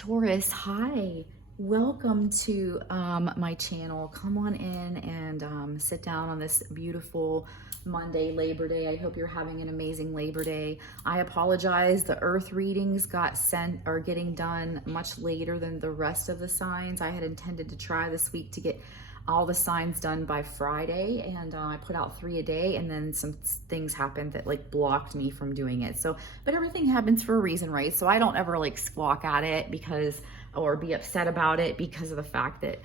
Taurus, hi. Welcome to my channel. Come on in and sit down on this beautiful Monday, Labor Day. I hope you're having an amazing Labor Day. I apologize. The Earth readings got sent or getting done much later than the rest of the signs. I had intended to try this week to get all the signs done by Friday, and I put out 3 a day, and then some things happened that like blocked me from doing it. So, but everything happens for a reason, right? So I don't ever like squawk at it because, or be upset about it because of the fact that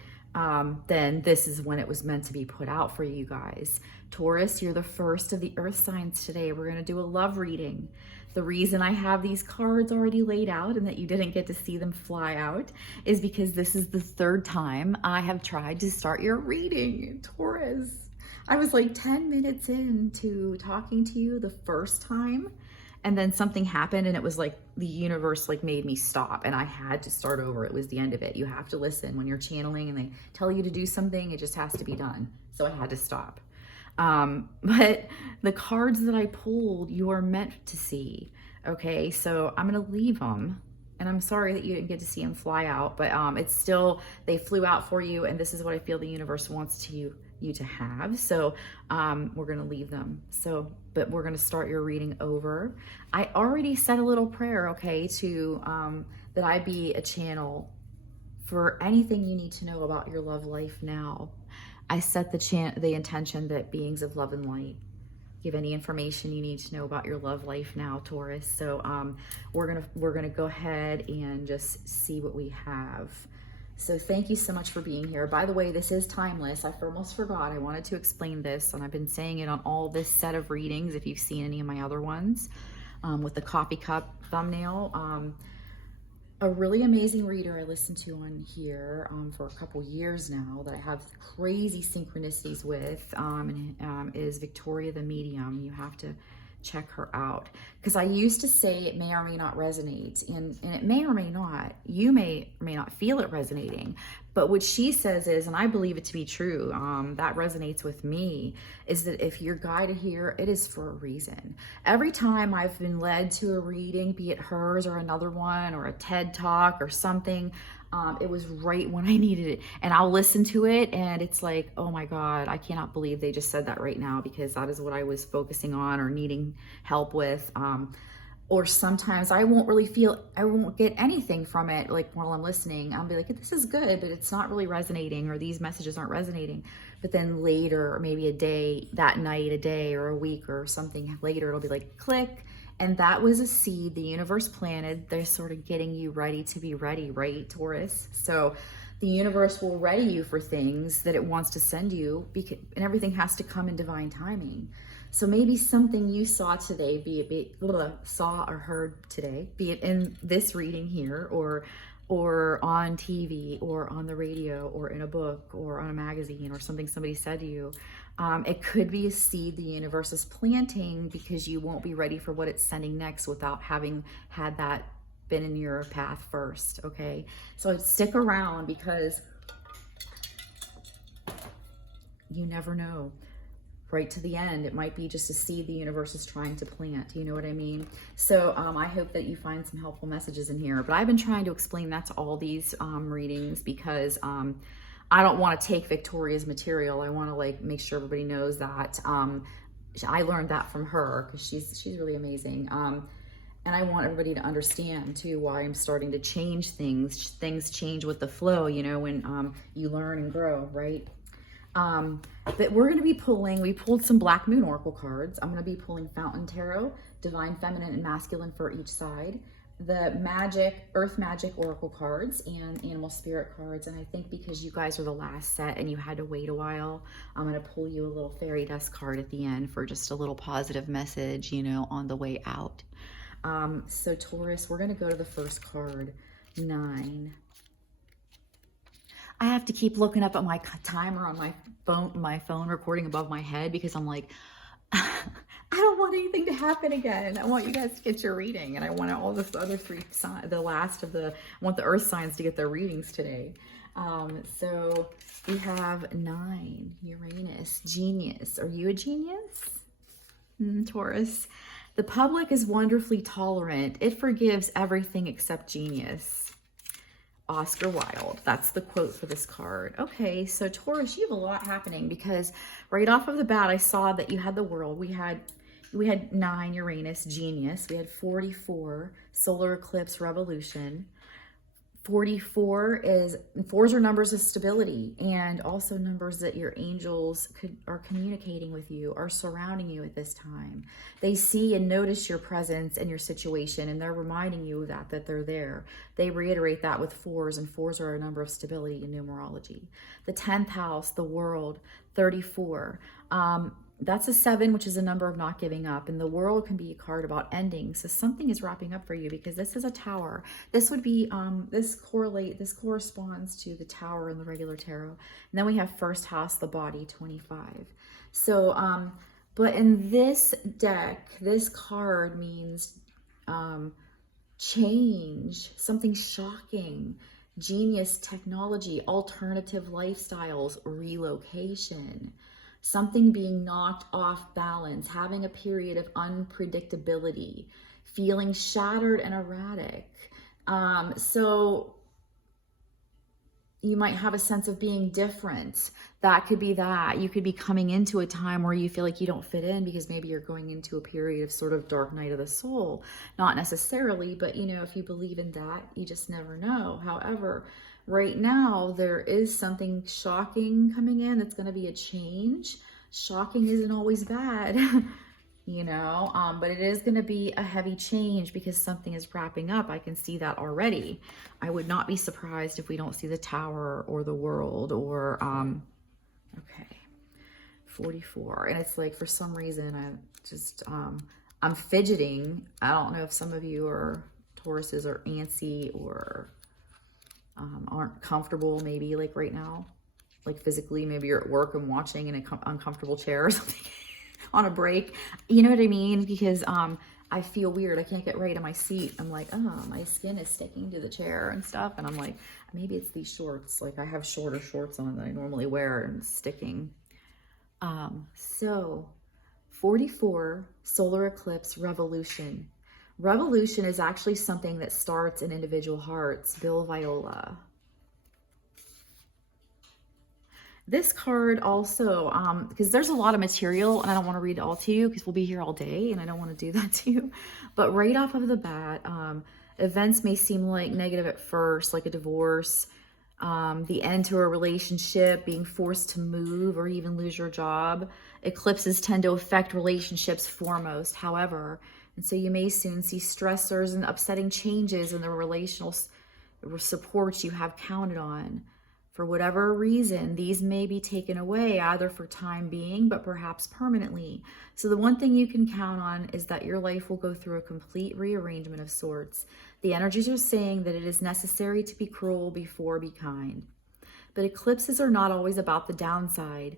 then this is when it was meant to be put out for you guys. Taurus, you're the first of the earth signs today. We're going to do a love reading. The reason I have these cards already laid out and that you didn't get to see them fly out is because this is the 3rd time I have tried to start your reading, Taurus. I was like 10 minutes into talking to you the first time, and then something happened and it was like the universe like made me stop and I had to start over. It was the end of it. You have to listen when you're channeling and they tell you to do something, it just has to be done. So I had to stop. But the cards that I pulled, you are meant to see. Okay, so I'm gonna leave them, and I'm sorry that you didn't get to see them fly out, but it's still, they flew out for you, and this is what I feel the universe wants you to have. So we're gonna leave them. So, but we're gonna start your reading over. I already said a little prayer, okay, to that I be a channel for anything you need to know about your love life now. I set the intention that beings of love and light give any information you need to know about your love life now, Taurus. So we're gonna go ahead and just see what we have. So thank you so much for being here. By the way, this is timeless. I almost forgot. I wanted to explain this, and I've been saying it on all this set of readings. If you've seen any of my other ones with the coffee cup thumbnail. A really amazing reader I listened to on here for a couple years now that I have crazy synchronicities with is Victoria the Medium. You have to check her out, because I used to say it may or may not resonate, and it may or may not. You may or may not feel it resonating, but what she says is, and I believe it to be true, that resonates with me, is that if you're guided here, it is for a reason. Every time I've been led to a reading, be it hers or another one or a TED Talk or something, it was right when I needed it. And I'll listen to it and it's like, oh my God, I cannot believe they just said that right now, because that is what I was focusing on or needing help with. Or sometimes I won't get anything from it. Like while I'm listening, I'll be like, this is good, but it's not really resonating, or these messages aren't resonating. But then later, or maybe a day, that night, a day or a week or something later, it'll be like click. And that was a seed the universe planted. They're sort of getting you ready to be ready, right, Taurus? So the universe will ready you for things that it wants to send you, and everything has to come in divine timing. So maybe something you saw today, saw or heard today, be it in this reading here, or on TV, or on the radio, or in a book, or on a magazine, or something somebody said to you. It could be a seed the universe is planting, because you won't be ready for what it's sending next without having had that been in your path first, okay? So stick around, because you never know. Right to the end, it might be just a seed the universe is trying to plant. You know what I mean? So I hope that you find some helpful messages in here. But I've been trying to explain that to all these readings, because I don't want to take Victoria's material. I want to like make sure everybody knows that I learned that from her, because she's really amazing. And I want everybody to understand too why I'm starting to change things. Things change with the flow, you know, when you learn and grow, right? But we're going to be pulling, we pulled some Black Moon Oracle cards. I'm going to be pulling Fountain Tarot, Divine Feminine and Masculine for each side, the Magic, Earth Magic Oracle cards, and Animal Spirit cards. And I think because you guys are the last set and you had to wait a while, I'm going to pull you a little fairy dust card at the end for just a little positive message, you know, on the way out. So Taurus, we're going to go to the first card, 9. I have to keep looking up at my timer on my phone recording above my head, because I'm like, I don't want anything to happen again. I want you guys to get your reading, and I want all the other 3 signs, I want the earth signs to get their readings today. So we have 9, Uranus, genius. Are you a genius? Taurus, the public is wonderfully tolerant. It forgives everything except genius. Oscar Wilde. That's the quote for this card. Okay, so Taurus, you have a lot happening because right off of the bat, I saw that you had the world. We had 9, Uranus, genius. We had 44, solar eclipse, revolution. 4s are numbers of stability, and also numbers that your angels are communicating with you, are surrounding you at this time. They see and notice your presence and your situation, and they're reminding you that they're there. They reiterate that with 4s, and 4s are a number of stability in numerology. The 10th house, the world, 34. That's a 7, which is a number of not giving up. And the world can be a card about ending. So something is wrapping up for you because this is a tower. This would be, this corresponds to the tower in the regular tarot. And then we have first house, the body, 25. So, but in this deck, this card means change, something shocking, genius, technology, alternative lifestyles, relocation. Something being knocked off balance, having a period of unpredictability, feeling shattered and erratic. So you might have a sense of being different. That could be that. You could be coming into a time where you feel like you don't fit in because maybe you're going into a period of sort of dark night of the soul. Not necessarily, but you know, if you believe in that, you just never know. However, right now, there is something shocking coming in that's going to be a change. Shocking isn't always bad, you know, but it is going to be a heavy change because something is wrapping up. I can see that already. I would not be surprised if we don't see the tower or the world or, okay, 44. And it's like, for some reason, I'm fidgeting. I don't know if some of you are Tauruses are antsy or aren't comfortable maybe like right now, like physically. Maybe you're at work and watching in an uncomfortable chair or something on a break, you know what I mean? Because I feel weird. I can't get right in my seat. I'm like, oh, my skin is sticking to the chair and stuff, and I'm like, maybe it's these shorts. Like, I have shorter shorts on than I normally wear and it's sticking. So 44, solar eclipse, revolution. Revolution is actually something that starts in individual hearts. Bill Viola. This card also, because there's a lot of material and I don't want to read it all to you because we'll be here all day and I don't want to do that to you. But right off of the bat, events may seem like negative at first, like a divorce, the end to a relationship, being forced to move or even lose your job. Eclipses tend to affect relationships foremost, however. And so you may soon see stressors and upsetting changes in the relational support you have counted on. For whatever reason, these may be taken away either for time being, but perhaps permanently. So the one thing you can count on is that your life will go through a complete rearrangement of sorts. The energies are saying that it is necessary to be cruel before be kind. But eclipses are not always about the downside.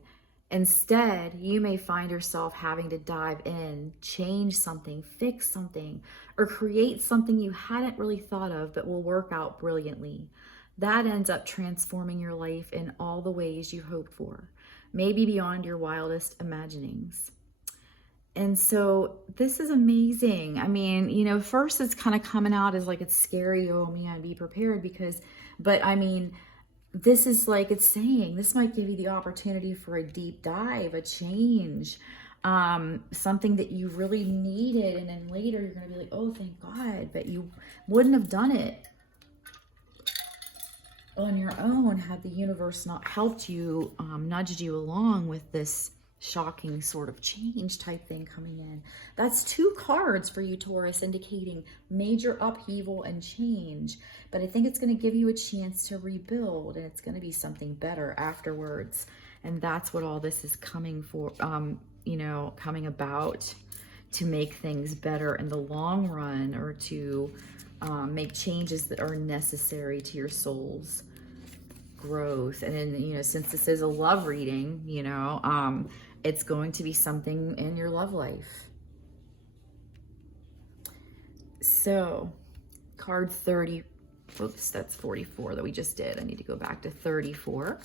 Instead, you may find yourself having to dive in, change something, fix something, or create something you hadn't really thought of but will work out brilliantly. That ends up transforming your life in all the ways you hoped for, maybe beyond your wildest imaginings. And so this is amazing. I mean, you know, first it's kind of coming out as like it's scary. Oh man, be prepared but I mean, this is like it's saying this might give you the opportunity for a deep dive, a change, something that you really needed. And then later you're going to be like, oh, thank God, but you wouldn't have done it on your own had the universe not helped you, nudged you along with this shocking sort of change type thing coming in. That's 2 cards for you, Taurus, indicating major upheaval and change. But I think it's going to give you a chance to rebuild, and it's going to be something better afterwards. And that's what all this is coming for, you know, coming about to make things better in the long run, or to make changes that are necessary to your soul's growth. And then, you know, since this is a love reading, you know, it's going to be something in your love life. So card 30, oops, that's 44 that we just did. I need to go back to 34.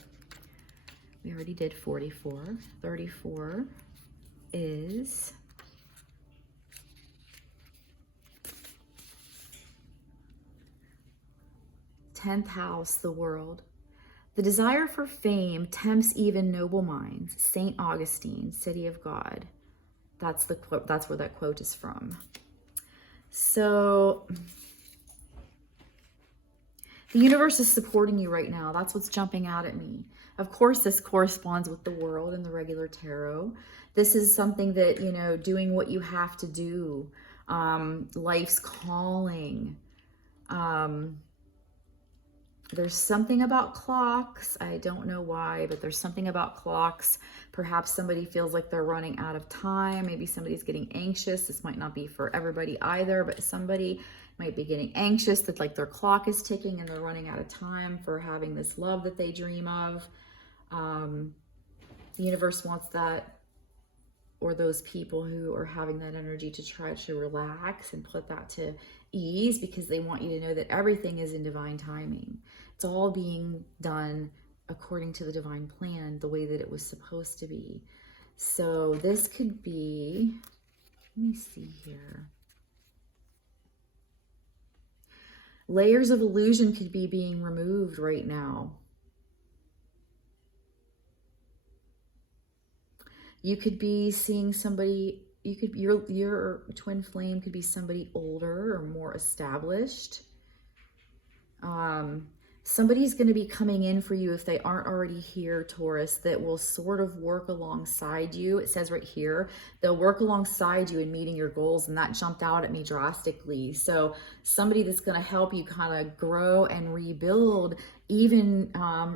We already did 44. 34 is 10th house, the world. The desire for fame tempts even noble minds. St. Augustine, City of God. That's the quote. That's where that quote is from. So the universe is supporting you right now. That's what's jumping out at me. Of course, this corresponds with the world and the regular tarot. This is something that, you know, doing what you have to do. Life's calling. There's something about clocks. I don't know why, but there's something about clocks. Perhaps somebody feels like they're running out of time. Maybe somebody's getting anxious. This might not be for everybody either, but somebody might be getting anxious that like their clock is ticking and they're running out of time for having this love that they dream of. The universe wants that, or those people who are having that energy, to try to relax and put that to ease, because they want you to know that everything is in divine timing. It's all being done according to the divine plan, the way that it was supposed to be. So this could be, let me see here. Layers of illusion could be being removed right now. You could be seeing somebody, you could, your twin flame could be somebody older or more established. Somebody's going to be coming in for you if they aren't already here, Taurus, that will sort of work alongside you. It says right here, they'll work alongside you in meeting your goals, and that jumped out at me drastically. So somebody that's going to help you kind of grow and rebuild, even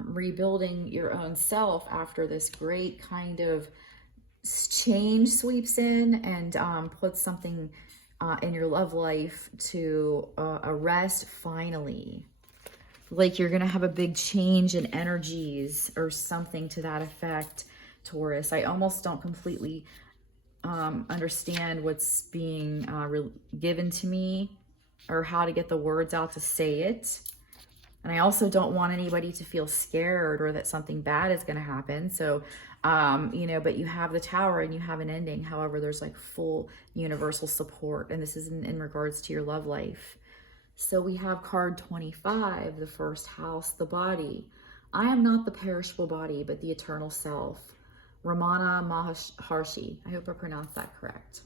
rebuilding your own self after this great kind of change sweeps in and puts something in your love life to arrest finally. Like you're going to have a big change in energies or something to that effect, Taurus. I almost don't completely understand what's being given to me or how to get the words out to say it. And I also don't want anybody to feel scared or that something bad is going to happen. So, you know, but you have the Tower and you have an ending. However, there's like full universal support. And this is in regards to your love life. So we have card 25, the first house, the body. I am not the perishable body, but the eternal self. Ramana Maharshi. I hope I pronounced that correct.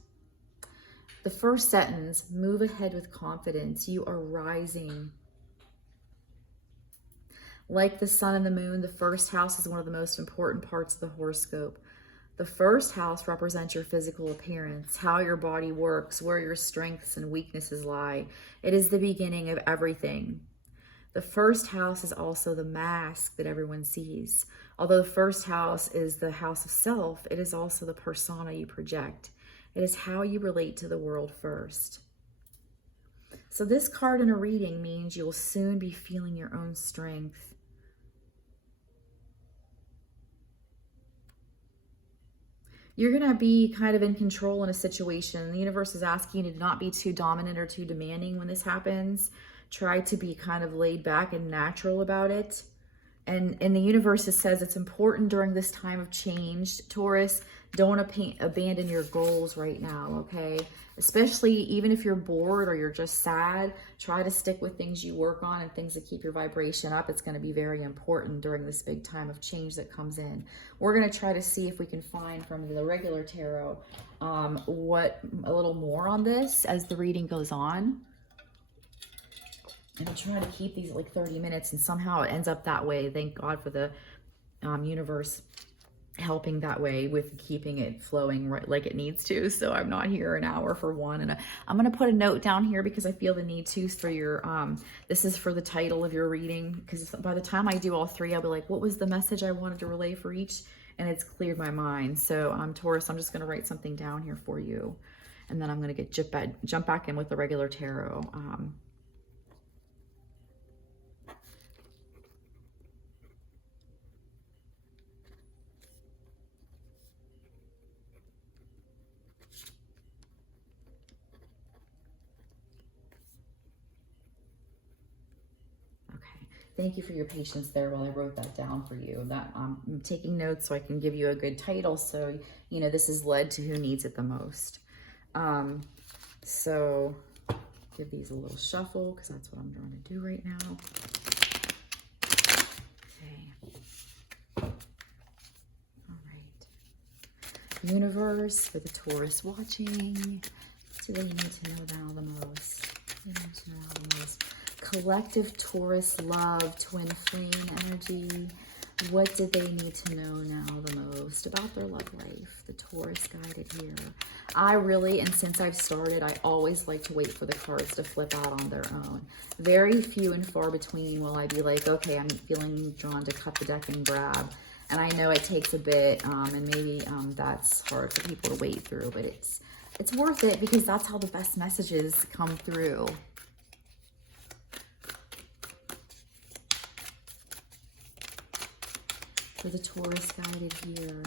The first sentence, move ahead with confidence. You are rising. Like the sun and the moon, the first house is one of the most important parts of the horoscope. The first house represents your physical appearance, how your body works, where your strengths and weaknesses lie. It is the beginning of everything. The first house is also the mask that everyone sees. Although the first house is the house of self, it is also the persona you project. It is how you relate to the world first. So this card in a reading means you will soon be feeling your own strength. You're going to be kind of in control in a situation. The universe is asking you to not be too dominant or too demanding when this happens. Try to be kind of laid back and natural about it. And the universe says it's important during this time of change, Taurus, don't abandon your goals right now, okay? Especially even if you're bored or you're just sad, try to stick with things you work on and things that keep your vibration up. It's going to be very important during this big time of change that comes in. We're going to try to see if we can find from the regular tarot what a little more on this as the reading goes on. And I'm trying to keep these like 30 minutes, and somehow it ends up that way. Thank God for the universe helping that way with keeping it flowing right like it needs to. So I'm not here an hour for one. And I'm going to put a note down here because I feel the need to for your, this is for the title of your reading. Because by the time I do all three, I'll be like, what was the message I wanted to relay for each? And it's cleared my mind. So Taurus, I'm just going to write something down here for you. And then I'm going to jump back in with the regular tarot. Thank you for your patience there while I wrote that down for you. That I'm taking notes so I can give you a good title. So, you know, this is led to who needs it the most. So give these a little shuffle because that's what I'm trying to do right now. Okay. All right. Universe, for the Taurus watching, what do they need to know now the most? What do they need to know now the most? Collective Taurus love, twin flame energy. What do they need to know now the most about their love life? The Taurus guided here. I really, and since I've started, I always like to wait for the cards to flip out on their own. Very few and far between will I be like, okay, I'm feeling drawn to cut the deck and grab. And I know it takes a bit, and maybe that's hard for people to wait through, but it's worth it because that's how the best messages come through. For the Taurus guided here,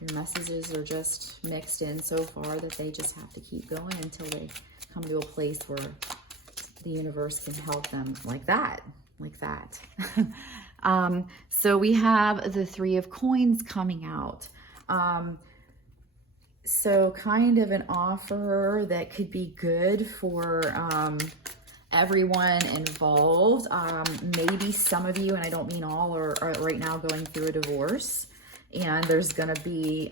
your messages are just mixed in so far that they just have to keep going until they come to a place where the universe can help them like that, so we have the Three of Coins coming out. So kind of an offer that could be good for everyone involved. Maybe some of you, and I don't mean all, are right now going through a divorce, and there's going to be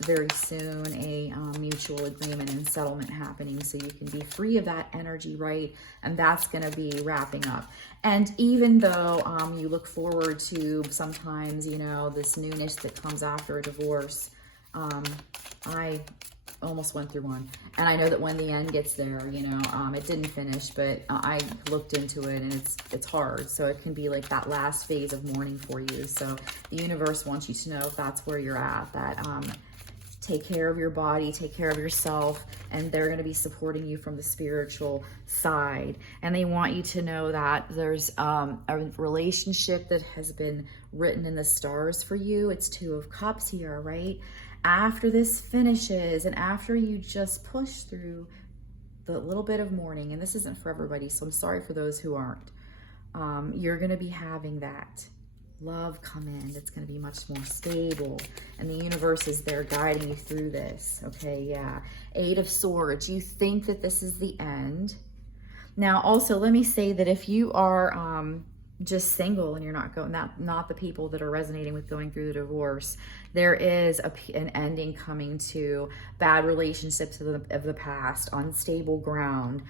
very soon a mutual agreement and settlement happening, so you can be free of that energy, right? And that's going to be wrapping up. And even though you look forward to sometimes, you know, this newness that comes after a divorce, I almost went through one, and I know that when the end gets there, you know, it didn't finish, but I looked into it, and it's hard. So it can be like that last phase of mourning for you. So the universe wants you to know, if that's where you're at, that take care of your body, take care of yourself, and they're going to be supporting you from the spiritual side. And they want you to know that there's a relationship that has been written in the stars for you. It's Two of Cups here, right? After this finishes, and after you just push through the little bit of mourning, and this isn't for everybody, so I'm sorry for those who aren't, you're going to be having that love come in. It's going to be much more stable, and the universe is there guiding you through this. Okay, yeah. Eight of Swords. You think that this is the end. Now, also, let me say that if you are just single and you're not the people that are resonating with going through the divorce, there is an ending coming to bad relationships of the past, unstable ground.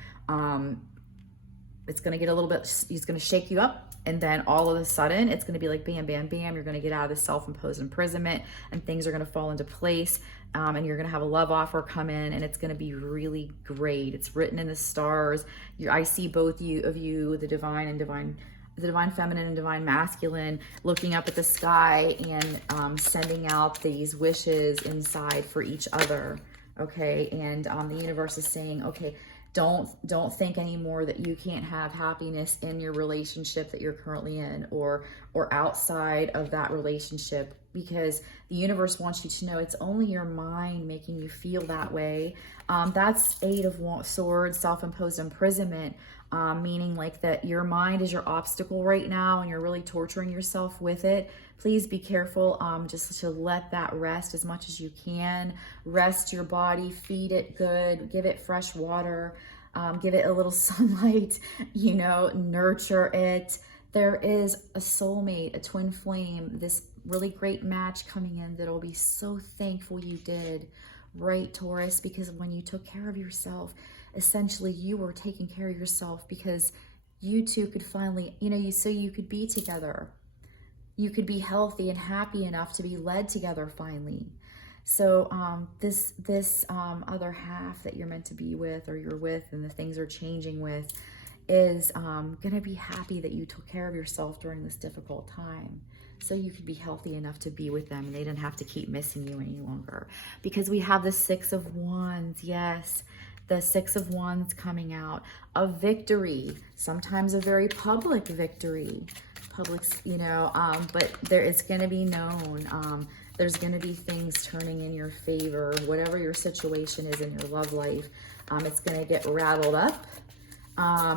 It's going to get a little bit, it's going to shake you up, and then all of a sudden it's going to be like bam, bam, bam. You're going to get out of this self-imposed imprisonment, and things are going to fall into place, and you're going to have a love offer come in, and it's going to be really great. It's written in the stars. I see both of you, the divine feminine and divine masculine, looking up at the sky and sending out these wishes inside for each other. Okay, and the universe is saying, okay, don't think anymore that you can't have happiness in your relationship that you're currently in, or outside of that relationship, because the universe wants you to know it's only your mind making you feel that way. That's Eight of Swords, self-imposed imprisonment, meaning like that your mind is your obstacle right now, and you're really torturing yourself with it. Please be careful just to let that rest as much as you can. Rest your body, feed it good, give it fresh water, give it a little sunlight, you know, nurture it. There is a soulmate, a twin flame, this really great match coming in that'll be so thankful you did, right, Taurus? Because when you took care of yourself, essentially you were taking care of yourself, because you two could finally, you know, so you could be together. You could be healthy and happy enough to be led together finally. So this other half that you're meant to be with, or you're with, and the things are changing with, is gonna be happy that you took care of yourself during this difficult time, so you could be healthy enough to be with them, and they didn't have to keep missing you any longer. Because we have the Six of Wands. Yes, the Six of Wands coming out. A victory, sometimes a very public victory. You know, but it's going to be known. There's going to be things turning in your favor. Whatever your situation is in your love life, it's going to get rattled up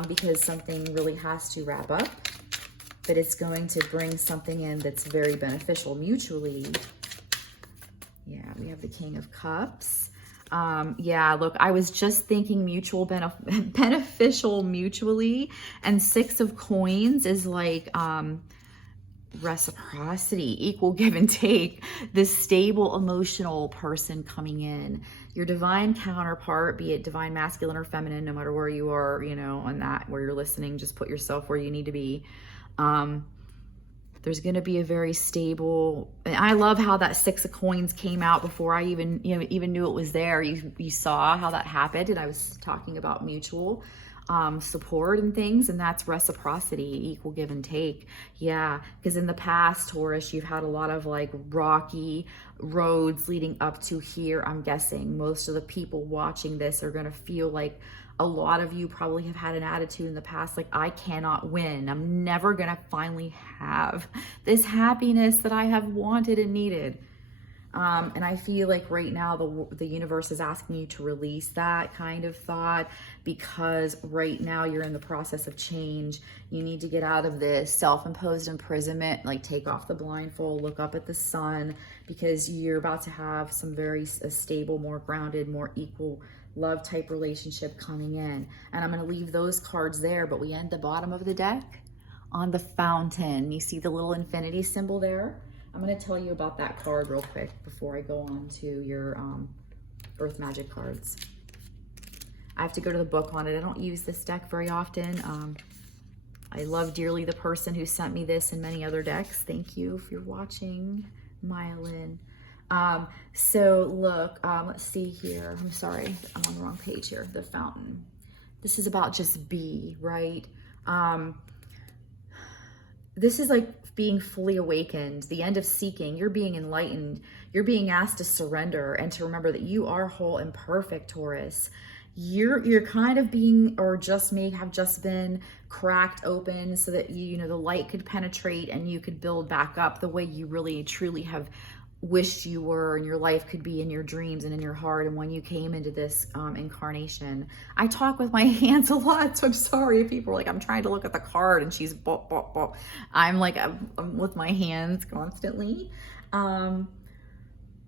because something really has to wrap up. But it's going to bring something in that's very beneficial mutually. Yeah, we have the King of Cups. Yeah, look, I was just thinking beneficial mutually, and Six of Coins is like, reciprocity, equal give and take, this stable emotional person coming in, your divine counterpart, be it divine masculine or feminine, no matter where you are, you know, on that, where you're listening, just put yourself where you need to be. There's going to be a very stable, and I love how that 6 of coins came out before I even knew it was there. You saw how that happened, and I was talking about mutual support and things, and that's reciprocity, equal give and take. Yeah, because in the past, Taurus, you've had a lot of like rocky roads leading up to here. I'm guessing most of the people watching this are going to feel like a lot of you probably have had an attitude in the past like, I cannot win. I'm never going to finally have this happiness that I have wanted and needed. And I feel like right now the universe is asking you to release that kind of thought, because right now you're in the process of change. You need to get out of this self-imposed imprisonment, like take off the blindfold, look up at the sun, because you're about to have some very stable, more grounded, more equal love type relationship coming in. And I'm going to leave those cards there, but we end the bottom of the deck on the Fountain. You see the little infinity symbol there? I'm going to tell you about that card real quick before I go on to your Earth Magic cards. I have to go to the book on it. I don't use this deck very often. I love dearly the person who sent me this and many other decks. Thank you if you're watching, Myelin. So look, let's see here. I'm sorry, I'm on the wrong page here. The Fountain. This is about just be, right? This is like being fully awakened, the end of seeking. You're being enlightened. You're being asked to surrender and to remember that you are whole and perfect, Taurus. You're kind of being, or just may have just been cracked open so that you know the light could penetrate and you could build back up the way you really truly have wished you were, and your life could be in your dreams and in your heart. And when you came into this incarnation, I talk with my hands a lot, so I'm sorry if people are like, I'm trying to look at the card and she's bop, bop, bop. I'm like, I'm with my hands constantly.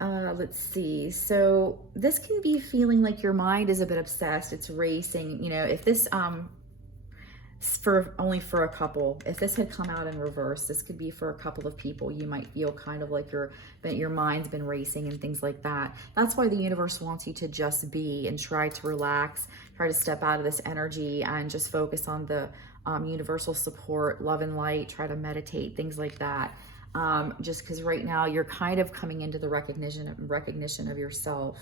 Let's see. So this can be feeling like your mind is a bit obsessed. It's racing. You know, if this only for a couple, if this had come out in reverse, this could be for a couple of people. You might feel kind of like your mind's been racing and things like that. That's why the universe wants you to just be and try to relax, try to step out of this energy and just focus on the universal support, love and light, try to meditate, things like that. Just because right now you're kind of coming into the recognition of yourself.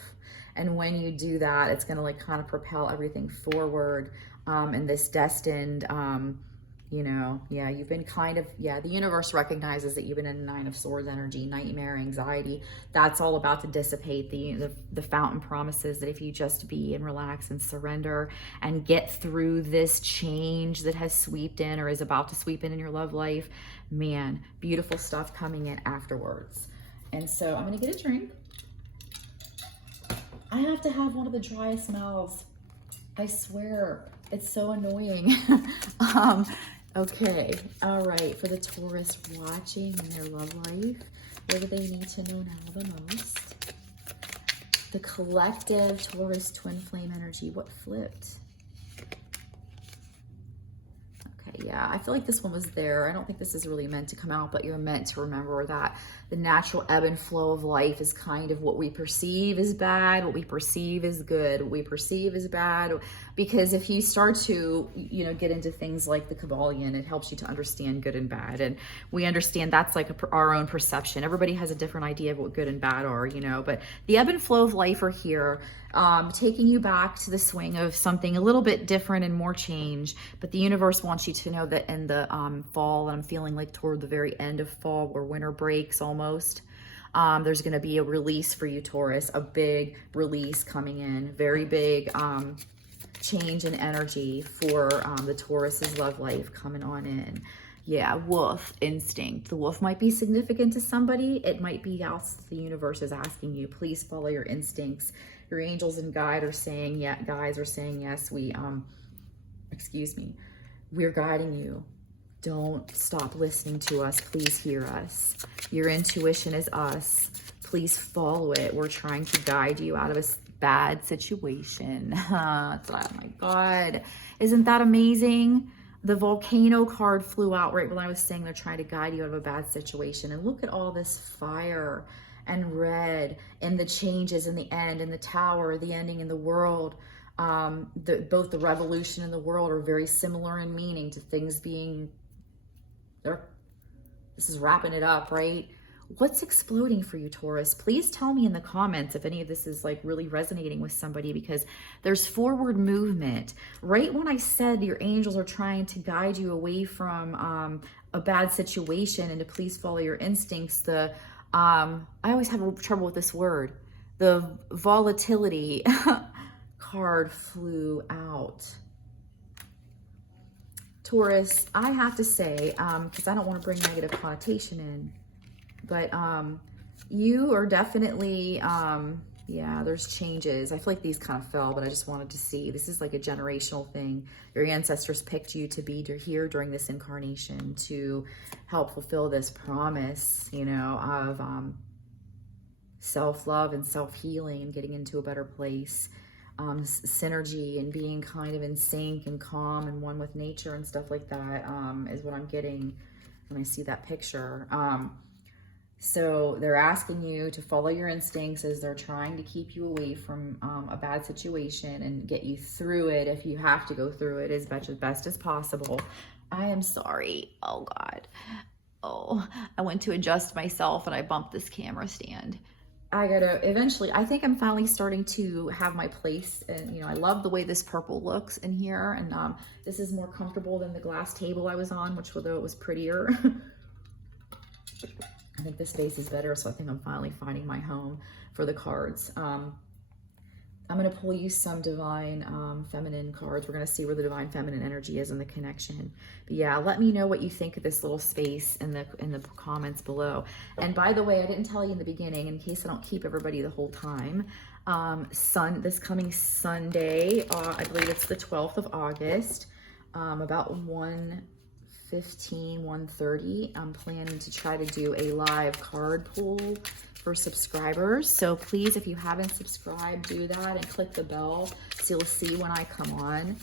And when you do that, it's going to like kind of propel everything forward. And this destined, you know, yeah, you've been kind of, yeah, the universe recognizes that you've been in 9 of Swords energy, nightmare, anxiety. That's all about to dissipate. The Fountain promises that if you just be and relax and surrender and get through this change that has swept in or is about to sweep in your love life, man, beautiful stuff coming in afterwards. And so I'm going to get a drink. I have to have one of the driest mouths. I swear. It's so annoying. Okay. All right. For the Taurus watching in their love life, what do they need to know now the most? The collective Taurus twin flame energy. What flipped? Okay. Yeah. I feel like this one was there. I don't think this is really meant to come out, but you're meant to remember that the natural ebb and flow of life is kind of what we perceive as bad, what we perceive as good, what we perceive as bad. Because if you start to, you know, get into things like the Kabbalion, it helps you to understand good and bad. And we understand that's like our own perception. Everybody has a different idea of what good and bad are, you know, but the ebb and flow of life are here, taking you back to the swing of something a little bit different and more change. But the universe wants you to know that in the fall, and I'm feeling like toward the very end of fall where winter breaks almost, there's going to be a release for you, Taurus, a big release coming in, very big change in energy for the Taurus's love life coming on in. Yeah, wolf instinct. The wolf might be significant to somebody. It might be else the universe is asking you, please follow your instincts. Your angels and guides are saying yes, we're guiding you. Don't stop listening to us. Please hear us. Your intuition is us. Please follow it. We're trying to guide you out of a bad situation. Oh my God. Isn't that amazing? The volcano card flew out right when I was saying they're trying to guide you out of a bad situation. And look at all this fire and red and the changes in the end and the tower, the ending in the world. Both the revolution and the world are very similar in meaning to things being there. This is wrapping it up, right? What's exploding for you, Taurus? Please tell me in the comments if any of this is like really resonating with somebody, because there's forward movement. Right when I said your angels are trying to guide you away from a bad situation and to please follow your instincts, I always have trouble with this word. The volatility card flew out. Taurus, I have to say, because I don't want to bring negative connotation in, but you are definitely, yeah, there's changes. I feel like these kind of fell, but I just wanted to see. This is like a generational thing. Your ancestors picked you to be here during this incarnation to help fulfill this promise, you know, of self-love and self-healing and getting into a better place. Synergy and being kind of in sync and calm and one with nature and stuff like that is what I'm getting when I see that picture. So they're asking you to follow your instincts as they're trying to keep you away from a bad situation and get you through it if you have to go through it as best as possible. I am sorry. Oh God. Oh, I went to adjust myself and I bumped this camera stand. I gotta eventually, I think I'm finally starting to have my place, and you know, I love the way this purple looks in here, and this is more comfortable than the glass table I was on, which although it was prettier, I think this space is better, so I think I'm finally finding my home for the cards. I'm going to pull you some divine feminine cards. We're going to see where the divine feminine energy is in the connection. But yeah, let me know what you think of this little space in the comments below. And by the way, I didn't tell you in the beginning, in case I don't keep everybody the whole time, this coming Sunday, I believe it's the 12th of August, about 1:30, I'm planning to try to do a live card pull for subscribers. So please, if you haven't subscribed, do that and click the bell so you'll see when I come on.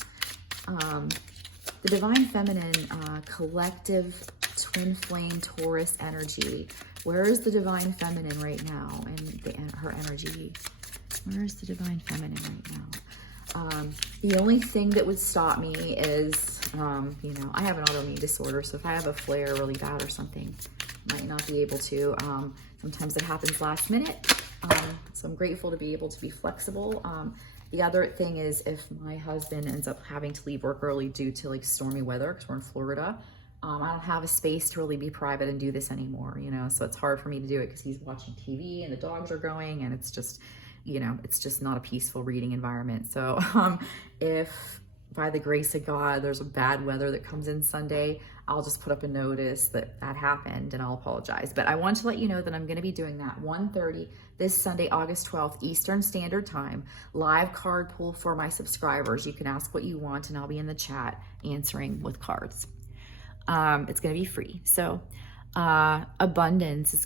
The divine feminine collective twin flame Taurus energy. Where is the divine feminine right now and her energy? Where is the divine feminine right now? The only thing that would stop me is, you know, I have an autoimmune disorder, so if I have a flare really bad or something, I might not be able to. Sometimes it happens last minute, so I'm grateful to be able to be flexible. The other thing is if my husband ends up having to leave work early due to like stormy weather, because we're in Florida, I don't have a space to really be private and do this anymore, you know, so it's hard for me to do it because he's watching TV and the dogs are going, and it's just, you know, it's just not a peaceful reading environment. So if by the grace of God, there's a bad weather that comes in Sunday, I'll just put up a notice that happened and I'll apologize. But I want to let you know that I'm going to be doing that 1:30 this Sunday, August 12th, Eastern Standard Time, live card pull for my subscribers. You can ask what you want and I'll be in the chat answering with cards. It's going to be free. So abundance is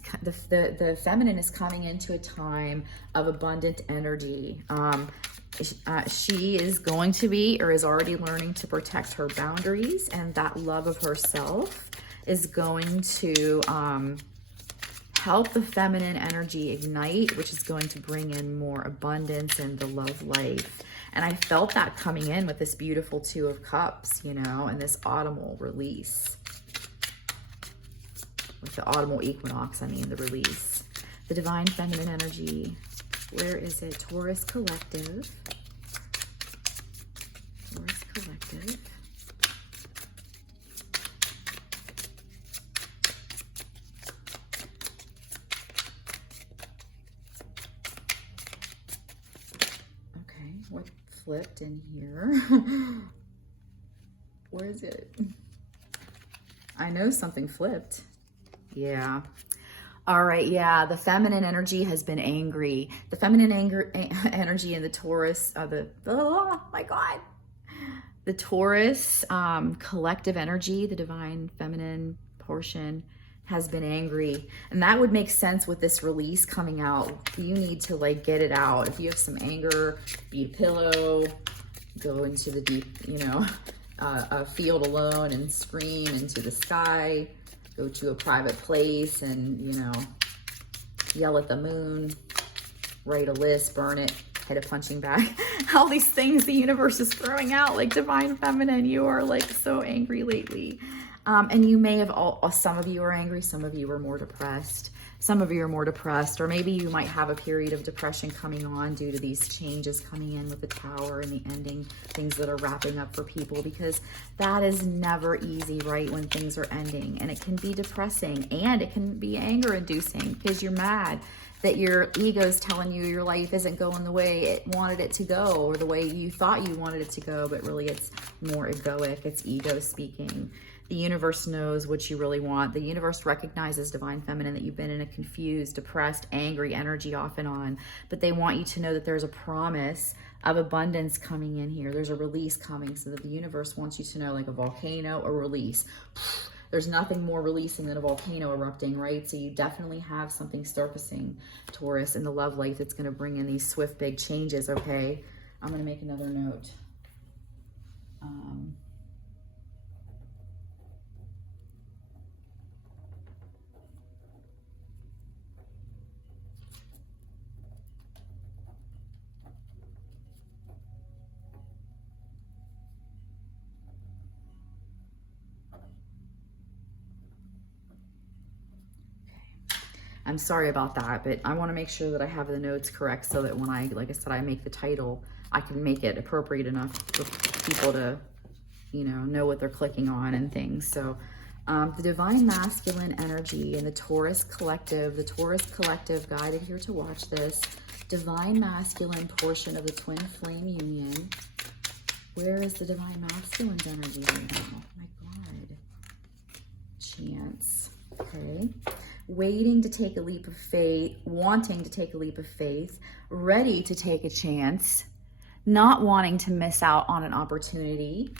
the feminine is coming into a time of abundant energy. She is going to be, or is already learning to protect her boundaries, and that love of herself is going to help the feminine energy ignite, which is going to bring in more abundance in the love life. And I felt that coming in with this beautiful Two of Cups, you know, and this autumnal release. With the autumnal equinox, I mean the release. The divine feminine energy. Where is it? Taurus collective. Taurus collective. Okay, what flipped in here? Where is it? I know something flipped. Yeah. All right, yeah, the feminine energy has been angry. The feminine energy in the Taurus, oh my God. The Taurus collective energy, the divine feminine portion, has been angry. And that would make sense with this release coming out. You need to like get it out. If you have some anger, beat a pillow, go into the deep, you know, a field alone and scream into the sky, go to a private place and, you know, yell at the moon, write a list, burn it, hit a punching bag. All these things the universe is throwing out, like divine feminine. You are like so angry lately. And you may have some of you are angry, some of you are more depressed. Some of you are more depressed, or maybe you might have a period of depression coming on due to these changes coming in with the Tower and the ending, things that are wrapping up for people, because that is never easy, right? When things are ending, and it can be depressing and it can be anger inducing because you're mad that your ego is telling you your life isn't going the way it wanted it to go, or the way you thought you wanted it to go, but really it's more egoic, it's ego speaking. The universe knows what you really want. The universe recognizes, divine feminine, that you've been in a confused, depressed, angry energy off and on, but they want you to know that there's a promise of abundance coming in here. There's a release coming, so that the universe wants you to know, like a volcano, a release. There's nothing more releasing than a volcano erupting, right? So you definitely have something surfacing, Taurus, in the love life that's going to bring in these swift, big changes, okay? I'm going to make another note. I'm sorry about that, but I want to make sure that I have the notes correct so that when I, like I said, I make the title, I can make it appropriate enough for people to, you know what they're clicking on and things. So the divine masculine energy and the Taurus collective guided here to watch this divine masculine portion of the twin flame union. Where is the divine masculine energy right now? Oh my God. Chance. Okay. Waiting to take a leap of faith, wanting to take a leap of faith, ready to take a chance, not wanting to miss out on an opportunity.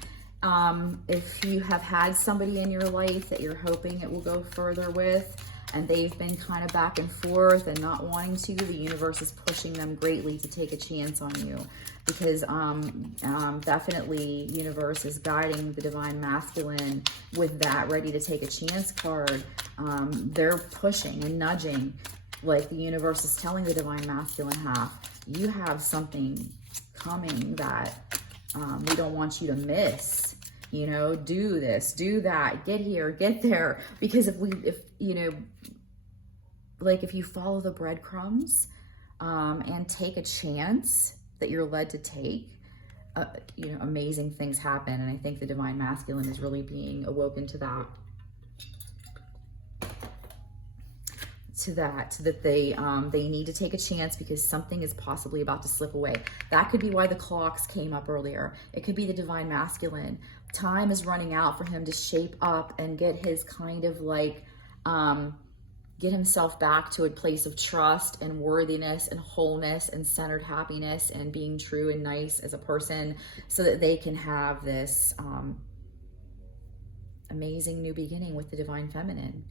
If you have had somebody in your life that you're hoping it will go further with, and they've been kind of back and forth and not wanting to, the universe is pushing them greatly to take a chance on you, because definitely universe is guiding the divine masculine with that ready to take a chance card. They're pushing and nudging, like the universe is telling the divine masculine half, you have something coming that we don't want you to miss. You know, do this, do that, get here, get there. Because if you follow the breadcrumbs and take a chance that you're led to take, amazing things happen. And I think the divine masculine is really being awoken to that. That they need to take a chance because something is possibly about to slip away. That could be why the clocks came up earlier. It could be the divine masculine. Time is running out for him to shape up and get his kind of like get himself back to a place of trust and worthiness and wholeness and centered happiness and being true and nice as a person, so that they can have this amazing new beginning with the divine feminine.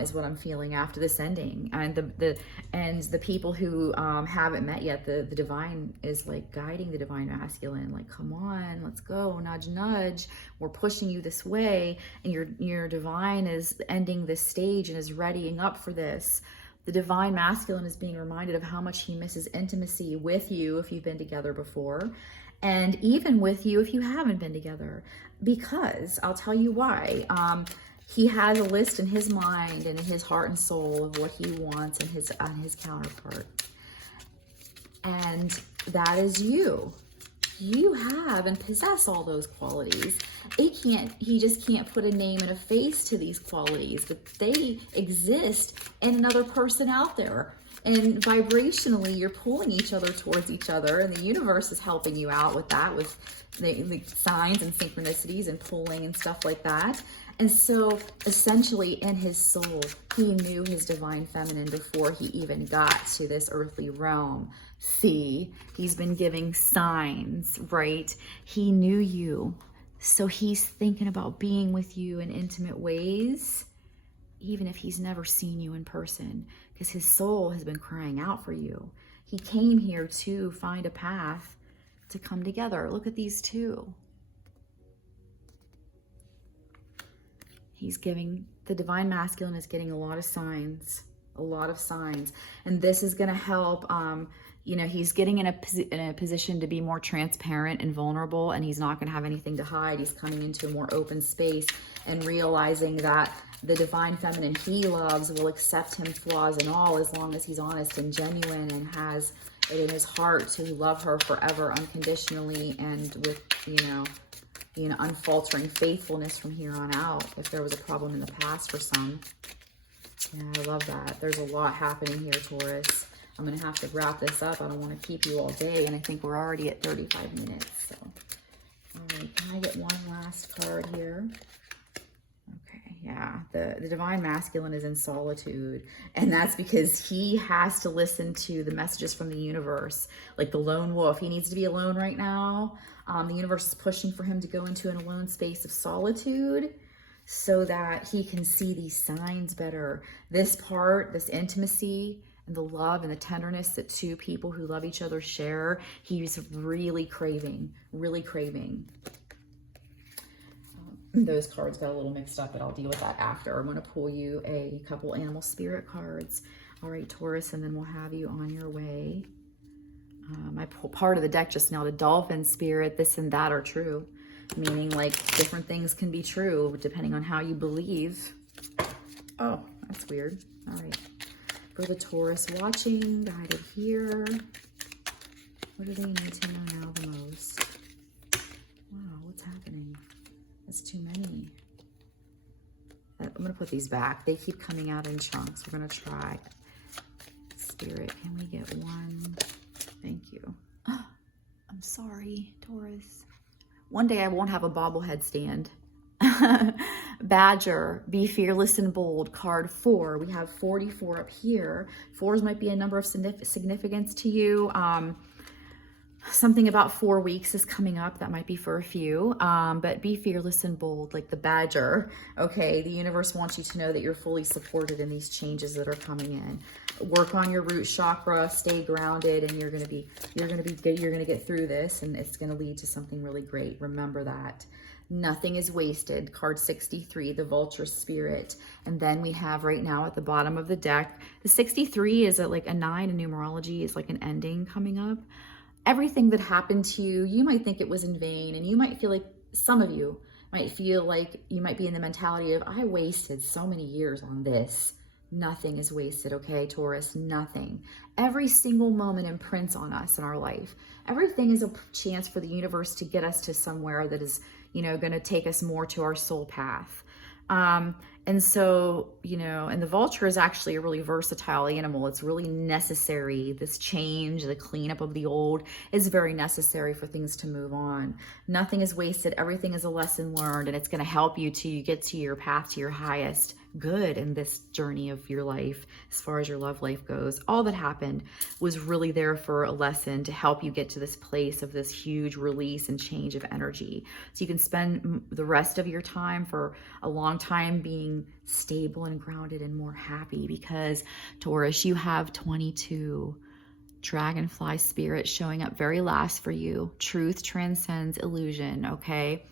Is what I'm feeling after this ending. And the people who haven't met yet, the divine is like guiding the divine masculine, like, come on, let's go, nudge, nudge. We're pushing you this way, and your divine is ending this stage and is readying up for this. The divine masculine is being reminded of how much he misses intimacy with you if you've been together before, and even with you if you haven't been together, because I'll tell you why. He has a list in his mind and in his heart and soul of what he wants and his counterpart. And that is you. You have and possess all those qualities. He just can't put a name and a face to these qualities, but they exist in another person out there. And vibrationally, you're pulling each other towards each other, and the universe is helping you out with that, with the signs and synchronicities and pulling and stuff like that. And so essentially in his soul, he knew his divine feminine before he even got to this earthly realm. See, he's been giving signs, right? He knew you. So he's thinking about being with you in intimate ways, even if he's never seen you in person, because his soul has been crying out for you. He came here to find a path to come together. Look at these two. He's giving, the divine masculine is getting a lot of signs, and this is going to help. You know, he's getting in a position to be more transparent and vulnerable, and he's not going to have anything to hide. He's coming into a more open space and realizing that the divine feminine he loves will accept him flaws and all, as long as he's honest and genuine and has it in his heart to love her forever unconditionally and with, you know, unfaltering faithfulness from here on out. If there was a problem in the past for some. Yeah, I love that. There's a lot happening here, Taurus. I'm going to have to wrap this up. I don't want to keep you all day, and I think we're already at 35 minutes. So, all right, can I get one last card here? Okay, yeah, the divine masculine is in solitude, and that's because he has to listen to the messages from the universe, like the lone wolf. He needs to be alone right now. The universe is pushing for him to go into an alone space of solitude so that he can see these signs better. This part, this intimacy, and the love and the tenderness that two people who love each other share, he's really craving, Those cards got a little mixed up, but I'll deal with that after. I'm going to pull you a couple animal spirit cards. All right, Taurus, and then we'll have you on your way. I pulled part of the deck just now, the dolphin spirit. This and that are true, meaning like different things can be true depending on how you believe. Oh, that's weird. All right. For the Taurus watching, guided here. What do they need to know now the most? Wow, what's happening? That's too many. I'm going to put these back. They keep coming out in chunks. We're going to try. Spirit, can we get one? Thank you. Oh, I'm sorry, Taurus. One day I won't have a bobblehead stand. Badger, be fearless and bold. Card 4. We have 44 up here. 4s might be a number of significance to you. Something about 4 weeks is coming up. That might be for a few. But be fearless and bold, like the badger. Okay, the universe wants you to know that you're fully supported in these changes that are coming in. Work on your root chakra, stay grounded, and you're gonna get through this, and it's gonna lead to something really great. Remember that. Nothing is wasted. Card 63, the vulture spirit. And then we have right now at the bottom of the deck, the 63 is like a 9 in numerology, is like an ending coming up. Everything that happened to you, you might think it was in vain, and you might feel like, some of you might feel like you might be in the mentality of, I wasted so many years on this. Nothing is wasted, okay, Taurus? Nothing. Every single moment imprints on us in our life. Everything is a chance for the universe to get us to somewhere that is, you know, going to take us more to our soul path. And so, you know, and the vulture is actually a really versatile animal. It's really necessary. This change, the cleanup of the old is very necessary for things to move on. Nothing is wasted. Everything is a lesson learned, and it's going to help you to get to your path, to your highest good in this journey of your life. As far as your love life goes, all that happened was really there for a lesson to help you get to this place of this huge release and change of energy, so you can spend the rest of your time for a long time being stable and grounded and more happy. Because Taurus, you have 22 dragonfly spirit showing up very last for you. Truth transcends illusion, okay?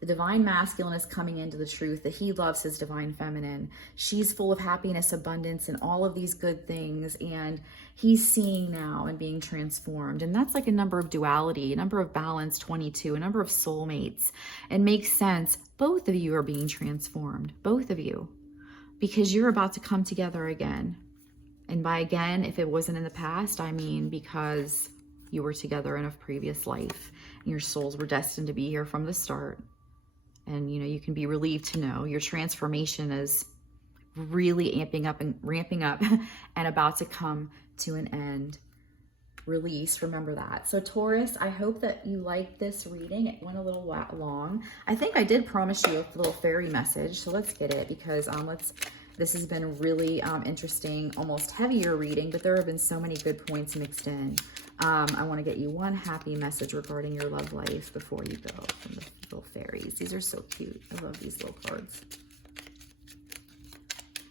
The divine masculine is coming into the truth that he loves his divine feminine. She's full of happiness, abundance, and all of these good things. And he's seeing now and being transformed. And that's like a number of duality, a number of balance, 22, a number of soulmates. It makes sense. Both of you are being transformed, both of you, because you're about to come together again. And by again, if it wasn't in the past, I mean because you were together in a previous life and your souls were destined to be here from the start. And, you know, you can be relieved to know your transformation is really amping up and ramping up and about to come to an end. Release, remember that. So Taurus, I hope that you liked this reading. It went a little long. I think I did promise you a little fairy message. So let's get it, because this has been a really interesting, almost heavier reading, but there have been so many good points mixed in. I want to get you one happy message regarding your love life before you go from the little fairies. These are so cute. I love these little cards.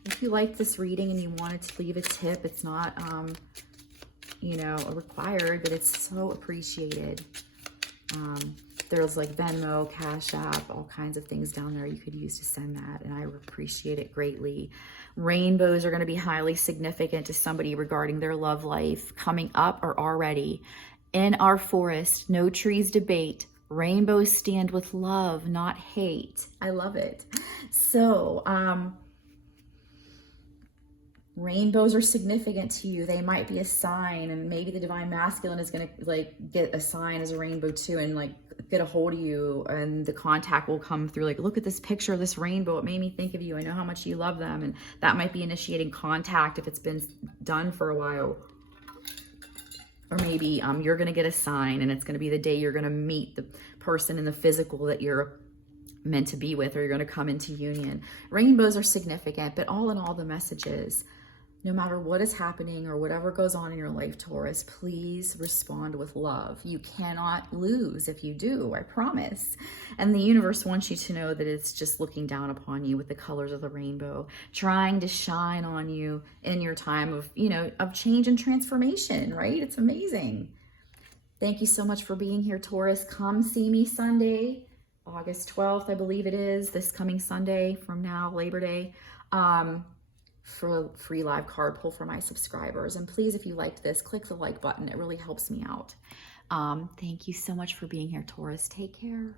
If you like this reading and you wanted to leave a tip, it's not, you know, required, but it's so appreciated. There's like Venmo, Cash App, all kinds of things down there you could use to send that, and I appreciate it greatly. Rainbows are going to be highly significant to somebody regarding their love life coming up or already. In our forest, no trees debate. Rainbows stand with love, not hate. I love it. So, rainbows are significant to you. They might be a sign, and maybe the divine masculine is going to like get a sign as a rainbow too, and like get a hold of you, and the contact will come through like, look at this picture of this rainbow. It made me think of you. I know how much you love them. And that might be initiating contact if it's been done for a while. Or maybe you're going to get a sign, and it's going to be the day you're going to meet the person in the physical that you're meant to be with, or you're going to come into union. Rainbows are significant, but all in all, the message is, no matter what is happening or whatever goes on in your life, Taurus, please respond with love. You cannot lose if you do, I promise. And the universe wants you to know that it's just looking down upon you with the colors of the rainbow, trying to shine on you in your time of, you know, of change and transformation, right? It's amazing. Thank you so much for being here, Taurus. Come see me Sunday, August 12th, I believe it is, this coming Sunday from now, Labor Day. For a free live card pull for my subscribers. And please, if you liked this, click the like button. It really helps me out. Thank you so much for being here, Taurus. Take care.